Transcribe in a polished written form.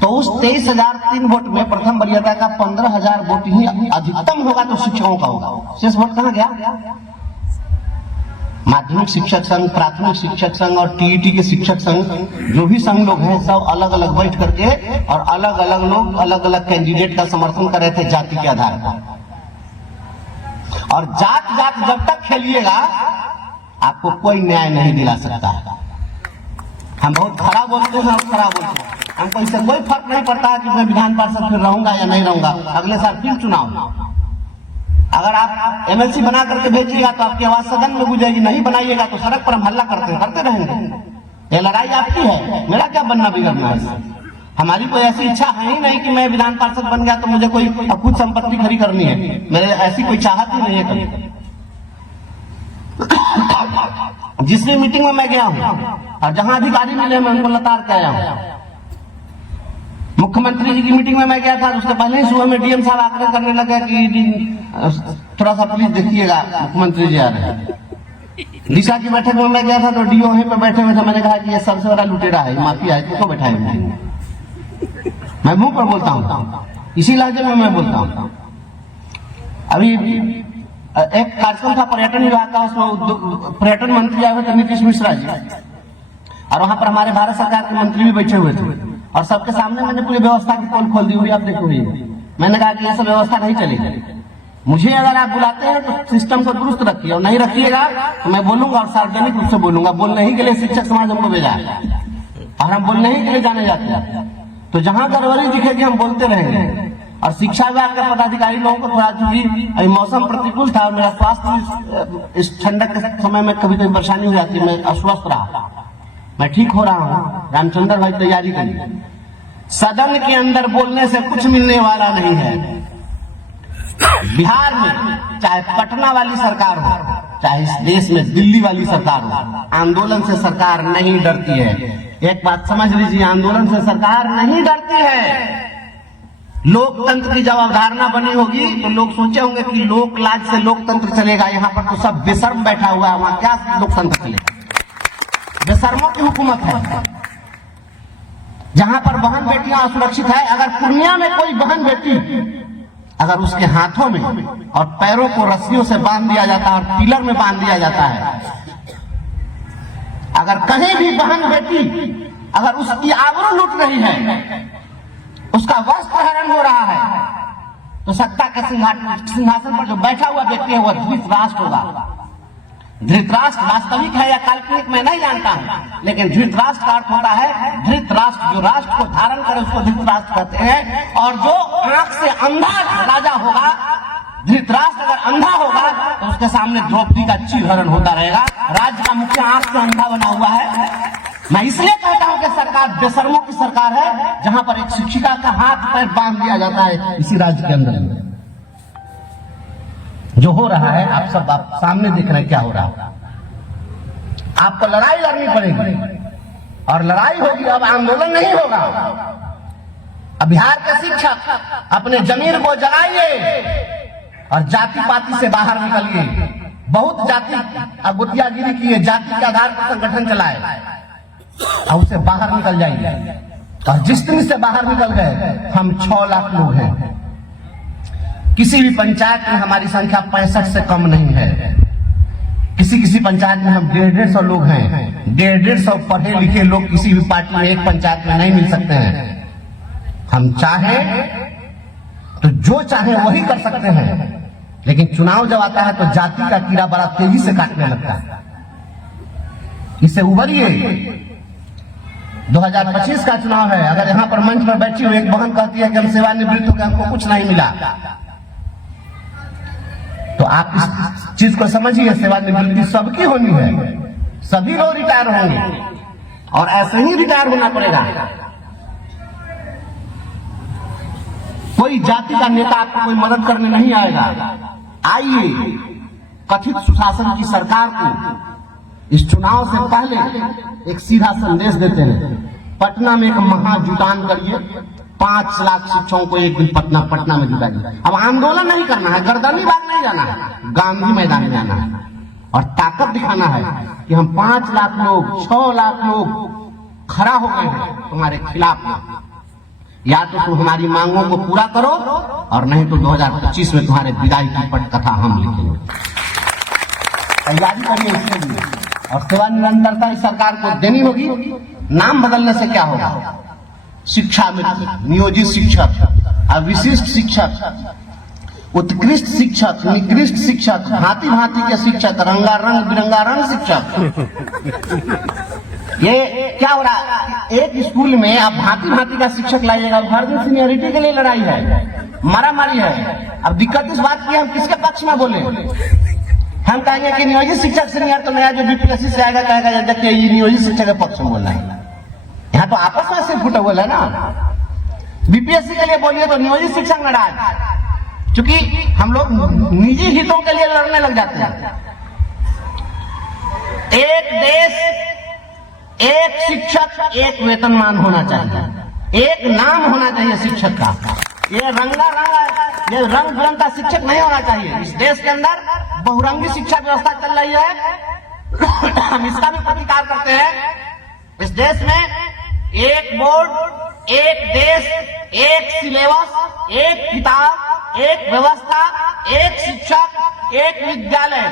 तो उस 23,003 वोट में प्रथम वरीयता का 15,000 वोट ही अधिकतम होगा तो शिक्षकों का होगा। शेष वोट कहाँ गया? माध्यमिक शिक्षक संघ, प्राथमिक शिक्षक संघ और टीईटी के शिक्षक संघ, जो भी संघ लोग हैं, सब अलग अलग बैठ करके और अलग अलग लोग अलग अलग कैंडिडेट का समर्थन कर रहे थे जाति के आधार पर। और जात जात जब तक खेलिएगा आपको कोई न्याय नहीं दिला सकता है। हम बहुत खराब बोलते हैं और खराब बोलते हैं, हमको इससे कोई फर्क नहीं पड़ता कि मैं विधान पार्षद फिर रहूंगा या नहीं रहूंगा, अगले साल फिर चुनाव। अगर आप एमएलसी बना करके भेजिएगा तो आपकी आवाज सदन में गूंजेगी, नहीं बनाइएगा तो सड़क पर हम हल्ला करते रहेंगे। ये लड़ाई आपकी है, मेरा क्या बनना बिगड़ना है। हमारी कोई ऐसी इच्छा है ही नहीं कि मैं विधान पार्षद बन गया तो मुझे कोई कुछ संपत्ति खड़ी करनी है, मेरे ऐसी कोई चाहत ही नहीं है कभी। जिस भी मीटिंग में मैं गया हूँ और जहां अधिकारी मिले मैं उनको लताड़ के आया हूँ। मुख्यमंत्री जी की मीटिंग में मैं गया था, उससे पहले ही सुबह में डीएम साहब आग्रह करने लगे कि थोड़ा सा प्लीज देखिएगा मुख्यमंत्री जी आ रहे हैं। दिशा की बैठक में मैं गया था तो डीओ वहीं पे बैठे हुए थे, मैंने कहा कि ये सबसे बड़ा लुटेरा है, माफिया है, क्यों बैठा है? मैं मुंह पर बोलता हूँ, इसी लहजे में मैं बोलता हूँ। अभी एक कार्यक्रम था पर्यटन विभाग का, उसमें पर्यटन मंत्री आए हुए थे नीतीश मिश्रा जी, और वहां पर हमारे भारत सरकार के मंत्री भी बैठे हुए थे और सबके सामने मैंने पूरी व्यवस्था की पोल खोल दी हुई, आप देखो। मैंने कहा कि ऐसा व्यवस्था नहीं चलेगी, मुझे अगर आप बुलाते हैं तो सिस्टम को दुरुस्त रखिए और नहीं रखिएगा तो मैं बोलूंगा और सार्वजनिक रूप से बोलूंगा। बोलने ही के लिए शिक्षक समाज हमको भेजा है और हम बोलने ही के लिए जाने जाते हैं, तो जहां गड़बड़ी दिखेगी हम बोलते रहेंगे। और शिक्षा विभाग के पदाधिकारी लोगों को थोड़ा, चूंकि मौसम प्रतिकूल था और मेरा स्वास्थ्य इस ठंडक के समय में कभी कभी परेशानी हो जाती है, मैं अस्वस्थ रहा, मैं ठीक हो रहा हूँ। रामचंद्र भाई तैयारी करिए, सदन के अंदर बोलने से कुछ मिलने वाला नहीं है। बिहार में चाहे पटना वाली सरकार हो, चाहे इस देश में दिल्ली वाली सरकार हो, आंदोलन से सरकार नहीं डरती है। एक बात समझ लीजिए, आंदोलन से सरकार नहीं डरती है। लोकतंत्र की जब अवधारणा बनी होगी तो लोग सोचे होंगे कि लोक लाज से लोकतंत्र चलेगा, यहाँ पर तो सब बेशर्म बैठा हुआ है, वहां क्या लोकतंत्र चलेगा? बेशर्मों की हुकूमत है। जहां पर बहन बेटियां असुरक्षित है, अगर पूर्णिया में कोई बहन बेटी अगर उसके हाथों में और पैरों को रस्सियों से बांध दिया जाता है और पिलर में बांध दिया जाता है, अगर कहीं भी बहन बेटी अगर उसकी आबरू लूट रही है, उसका वस्त्र हरण हो रहा है, तो सत्ता के सिंहासन पर जो बैठा हुआ व्यक्ति है वह धृतराष्ट्र होगा। धृतराष्ट्र वास्तविक है या काल्पनिक मैं नहीं जानता हूं, लेकिन धृतराष्ट्र का अर्थ होता है धृतराष्ट्र, जो राष्ट्र को धारण करे उसको धृतराष्ट्र कहते हैं। और जो आंख से अंधा राजा होगा, धृतराष्ट्र अगर अंधा होगा तो उसके सामने द्रौपदी का चीरहरण होता रहेगा। राज्य का मुखिया आंख से अंधा बना हुआ है। मैं इसलिए कहता हूं कि सरकार बेशर्मों की सरकार है, जहां पर एक शिक्षिका का हाथ पैर बांध दिया जाता है इसी राज्य के अंदर। जो हो रहा है आप सामने देख रहे हैं क्या हो रहा है। आपको लड़ाई लड़नी पड़ेगी और लड़ाई होगी, अब आंदोलन नहीं होगा। अब बिहार के शिक्षक अपने जमीर को जगाइए और जाति पाति से बाहर निकलिए। बहुत जाति गुटियागिरी की है, जाति के आधार पर संगठन चलाए और उससे बाहर निकल जाइए। और जिस दिन से बाहर निकल गए, हम 6 लाख लोग हैं। किसी भी पंचायत में हमारी संख्या 65 से कम नहीं है। किसी पंचायत में हम 150 लोग हैं। 150 पढ़े लिखे लोग किसी भी पार्टी में एक पंचायत में नहीं मिल सकते हैं। हम चाहें तो जो चाहे वही कर सकते हैं, लेकिन चुनाव जब आता है तो जाति का कीड़ा बड़ा तेजी से काटने लगता है। इससे उबरिए। 2025 का चुनाव है। अगर यहाँ पर मंच पर बैठी हुई एक बहन कहती है कि हम सेवानिवृत्त हो गए, हमको कुछ नहीं मिला, तो आप इस चीज को समझिए, सेवानिवृत्ति सबकी होनी है, सभी लोग रिटायर होंगे और ऐसे ही रिटायर होना पड़ेगा। कोई जाति का नेता आपको कोई मदद करने नहीं आएगा। आइए, कथित सुशासन की सरकार को इस चुनाव से पहले एक सीधा संदेश देते हैं। पटना में एक महाजुटान करिए, 5 लाख शिक्षकों को एक दिन पटना में जुटाइए। अब आंदोलन नहीं करना है, गर्दनी बाग नहीं जाना है, गांधी मैदान में आना है और ताकत दिखाना है कि हम 5 लाख लोग, 6 लाख लोग खड़ा हो गए हैं तुम्हारे खिलाफ। या तो तुम हमारी मांगों को पूरा करो और नहीं तो 2025 में तुम्हारे विदाई की पटकथा हम लिखेंगे। तैयारी करिए इसके लिए। और सेवा निरंतरता इस सरकार को देनी होगी। नाम बदलने से क्या होगा? शिक्षा में नियोजित शिक्षक, अविशिष्ट शिक्षक, उत्कृष्ट शिक्षक, निकृष्ट शिक्षक, भांति भांति के शिक्षक, रंगारंग बिरंगारंग शिक्षक। ये क्या हो रहा है? एक स्कूल में आप भांति भांति का शिक्षक लाइएगा, हर दिन सीनियरिटी के लिए लड़ाई है, मारामारी है। अब दिक्कत इस बात की हम किसके पक्ष में बोले? हम कहेंगे कि नियोजित शिक्षक सीनियर तो नया जो बीपीएससी से आएगा कहेगा देखिए ये नियोजित शिक्षक के पक्ष में बोलना है। यहाँ तो आपस में सिर्फ फुटा बोला ना। बीपीएससी के लिए बोलिए तो नियोजित शिक्षक नाराज, क्योंकि हम लोग निजी हितों के लिए लड़ने लग जाते हैं। एक देश, एक शिक्षक, एक वेतनमान होना चाहिए, एक नाम होना चाहिए शिक्षक का। ये रंग बिरंग का शिक्षक नहीं होना चाहिए। इस देश के अंदर बहुरंगी शिक्षा व्यवस्था चल रही है, हम इसका भी प्रतिकार करते हैं। इस देश में एक बोर्ड, एक देश, एक सिलेबस, एक किताब, एक व्यवस्था, एक शिक्षक, एक विद्यालय।